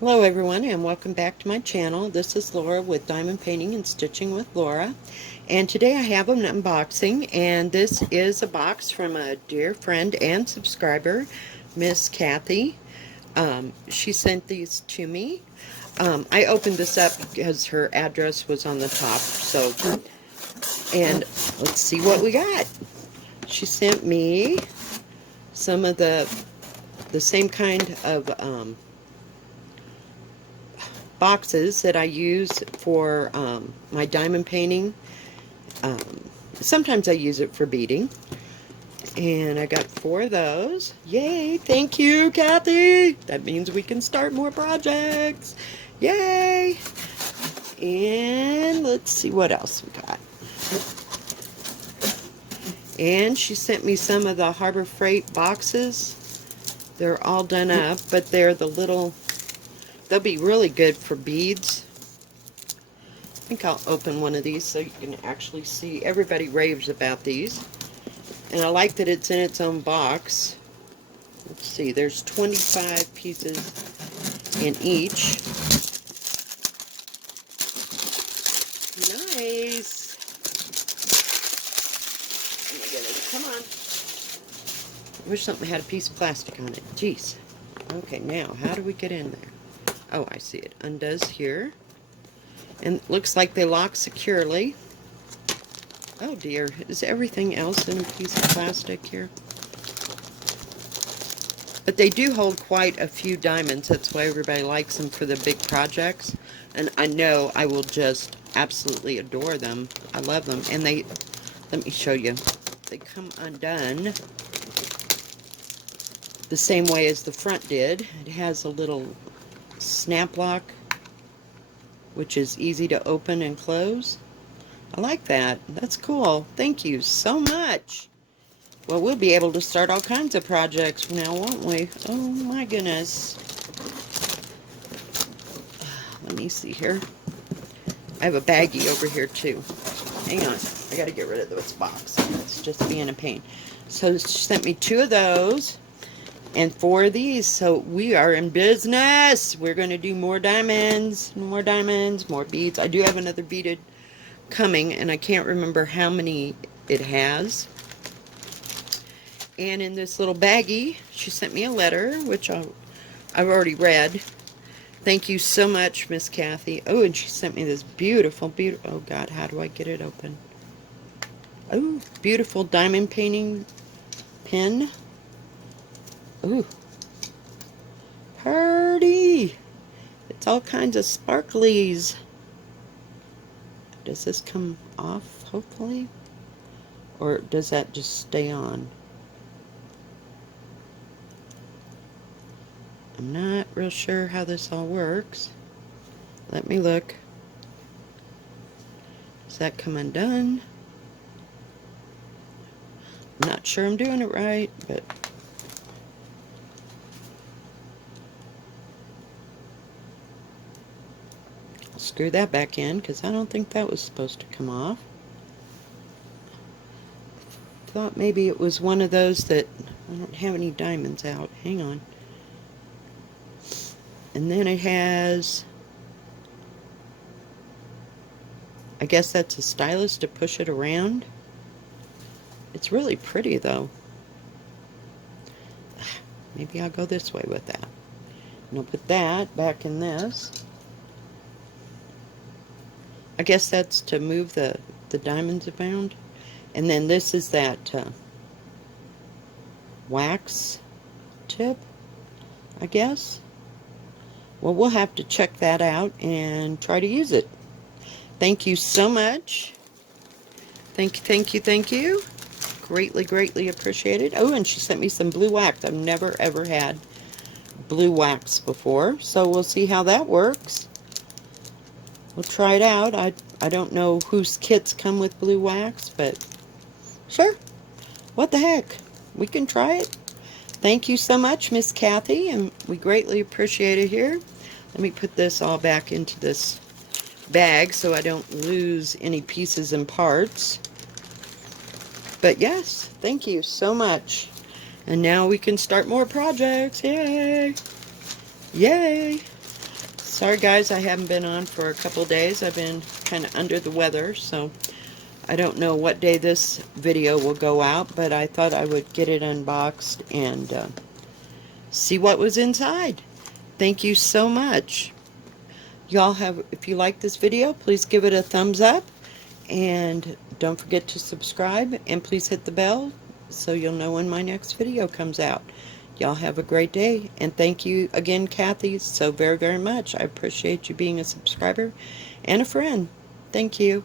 Hello everyone and welcome back to my channel. This is Laura with Diamond Painting and Stitching with Laura, and today I have an unboxing, and this is a box from a dear friend and subscriber, Miss Kathy. She sent these to me. I opened this up because her address was on the top, and let's see what we got. She sent me some of the same kind of boxes that I use for my diamond painting. Sometimes I use it for beading. And I got 4 of those. Yay! Thank you, Kathy! That means we can start more projects. Yay! And let's see what else we got. And she sent me some of the Harbor Freight boxes. They're all done up, but they're the little... They'll be really good for beads. I think I'll open one of these so you can actually see. Everybody raves about these. And I like that it's in its own box. Let's see, there's 25 pieces in each. Nice. Oh my goodness, come on. I wish something had a piece of plastic on it. Jeez. Okay, now, how do we get in there? Oh, I see it. Undoes here. And it looks like they lock securely. Oh dear, is everything else in a piece of plastic here? But they do hold quite a few diamonds. That's why everybody likes them for the big projects. And I know I will just absolutely adore them. I love them. And they, let me show you. They come undone the same way as the front did. It has a little snap lock, which is easy to open and close. I like that. That's cool. Thank you so much. Well, we'll be able to start all kinds of projects from now, won't we? Oh my goodness. Let me see here. I have a baggie over here too. Hang on. I gotta get rid of this box. It's just being a pain. So she sent me 2 of those and 4 of these. So we are in business. We're going to do more diamonds, more beads. I do have another beaded coming, and I can't remember how many it has. And in this little baggie, she sent me a letter, which I've already read. Thank you so much, Miss Kathy. Oh, and she sent me this beautiful, oh God, how do I get it open? Oh, beautiful diamond painting pen. Ooh, pretty. It's all kinds of sparklies. Does this come off, hopefully? Or does that just stay on? I'm not real sure how this all works. Let me look. Does that come undone? I'm not sure I'm doing it right, but... I'll screw that back in, because I don't think that was supposed to come off. Thought maybe it was one of those that... I don't have any diamonds out. Hang on. And then it has... I guess that's a stylus to push it around. It's really pretty, though. Maybe I'll go this way with that. And I'll put that back in this. I guess that's to move the diamonds around. And then this is that wax tip, I guess. Well, we'll have to check that out and try to use it. Thank you so much. Thank you, thank you, thank you. Greatly, greatly appreciated. Oh, and she sent me some blue wax. I've never, ever had blue wax before, so we'll see how that works. We'll try it out. I don't know whose kits come with blue wax, but sure. What the heck? We can try it. Thank you so much, Miss Kathy, and we greatly appreciate it here. Let me put this all back into this bag so I don't lose any pieces and parts. But yes, thank you so much. And now we can start more projects. Yay! Yay! Sorry guys, I haven't been on for a couple days. I've been kind of under the weather, so I don't know what day this video will go out, but I thought I would get it unboxed and see what was inside. Thank you so much. Y'all have, if you like this video, please give it a thumbs up, and don't forget to subscribe, and please hit the bell so you'll know when my next video comes out. Y'all have a great day, and thank you again, Kathy, so very, very much. I appreciate you being a subscriber and a friend. Thank you.